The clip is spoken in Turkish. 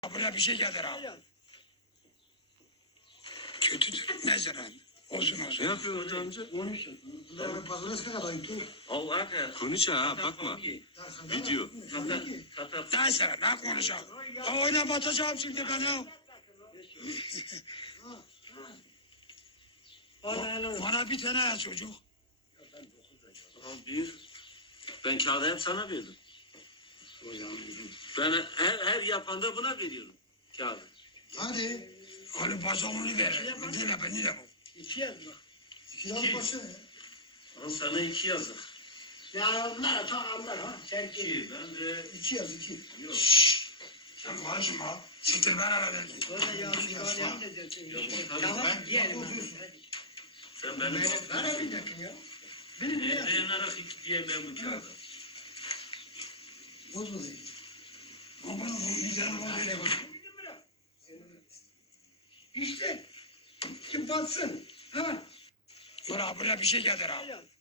Buraya bir şey gelir abi. Kötüdür mesela. Uzun Ne uzun. yapıyor hoca amca? Konuş ha bakma. Video. Neyse ne konuşalım. Oyuna batacağım şimdi ben ya. Bana bir tane ya çocuk. Bir. Ben kağıdı hep sana verdim. Ben her yapanda buna veriyorum kağıdı. Hadi. Onu bazamını ver. Ben ne bu? İki yaz bak. İki yaz başı. Ama sana 2 yazdık. Ya onlar çok anlar ha. Sen 2. Ben de iki yaz iki. yok. Sen konuşma. Siktir ben aradan git. Böyle yazmış var ya ne dersin? Yok, Tamam ben yiyelim. sen benim Bana bir dakika ya. Benim ne? dayanarak diyemem bu kağıdı. Bozma Ama bana bunu bir tane bana ver. İşte. Kim batsın? Ha? Buraya bir şey gelir abi.